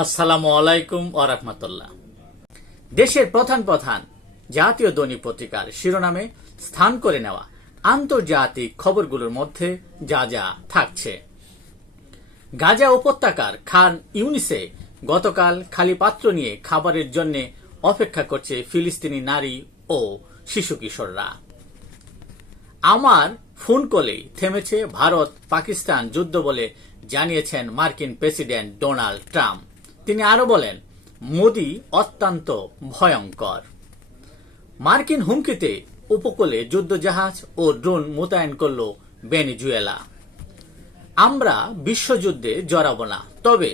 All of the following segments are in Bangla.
আসসালামু আলাইকুম ওয়া রাহমাতুল্লাহ। দেশের প্রধান প্রধান জাতীয় দৈনিক পত্রিকার শিরোনামে স্থান করে নেওয়া আন্তর্জাতিক খবরগুলোর মধ্যে যা যা থাকছে। গাজা উপত্যকার খান ইউনিসে গতকাল খালি পাত্র নিয়ে খাবারের জন্য অপেক্ষা করছে ফিলিস্তিনি নারী ও শিশু কিশোররা। আমার ফোন কলেই থেমেছে ভারত পাকিস্তান যুদ্ধ বলে জানিয়েছেন মার্কিন প্রেসিডেন্ট ডোনাল্ড ট্রাম্প। তিনি আরো বলেন, মোদি অত্যন্ত ভয়ঙ্কর। মার্কিন হুমকিতে উপকূলে যুদ্ধজাহাজ ও ড্রোন মোতায়েন করল ভেনেজুয়েলা। আমরা বিশ্বযুদ্ধে জড়াব না, তবে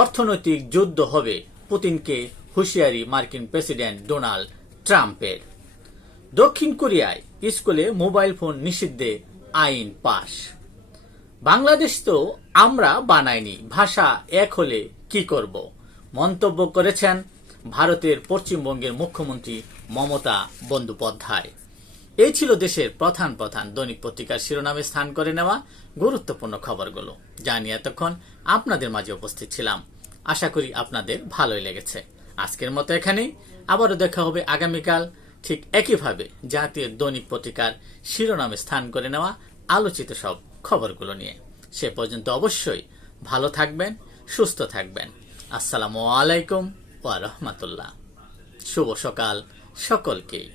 অর্থনৈতিক যুদ্ধ হবে, পুতিনকে হুঁশিয়ারি মার্কিন প্রেসিডেন্ট ডোনাল্ড ট্রাম্পের। দক্ষিণ কোরিয়ায় স্কুলে মোবাইল ফোন নিষিদ্ধে আইন পাশ। বাংলাদেশ তো আমরা বানাইনি, ভাষা এক হলে কি করব, মন্তব্য করেছেন ভারতের পশ্চিমবঙ্গের মুখ্যমন্ত্রী মমতা বন্দ্যোপাধ্যায়। এই ছিল দেশের প্রধান প্রধান দৈনিক পত্রিকার শিরোনামে স্থান করে নেওয়া গুরুত্বপূর্ণ খবরগুলো, যা নিয়ে এতক্ষণ আপনাদের মাঝে উপস্থিত ছিলাম। আশা করি আপনাদের ভালোই লেগেছে। আজকের মতো এখানেই, আবারও দেখা হবে আগামীকাল ঠিক একইভাবে জাতীয় দৈনিক পত্রিকার শিরোনামে স্থান করে নেওয়া আলোচিত সব খবরগুলো নিয়ে। সে পর্যন্ত অবশ্যই ভালো থাকবেন, সুস্থ থাকবেন। আসসালামু আলাইকুম ওয়া রাহমাতুল্লাহ। শুভ সকাল সকলকেই।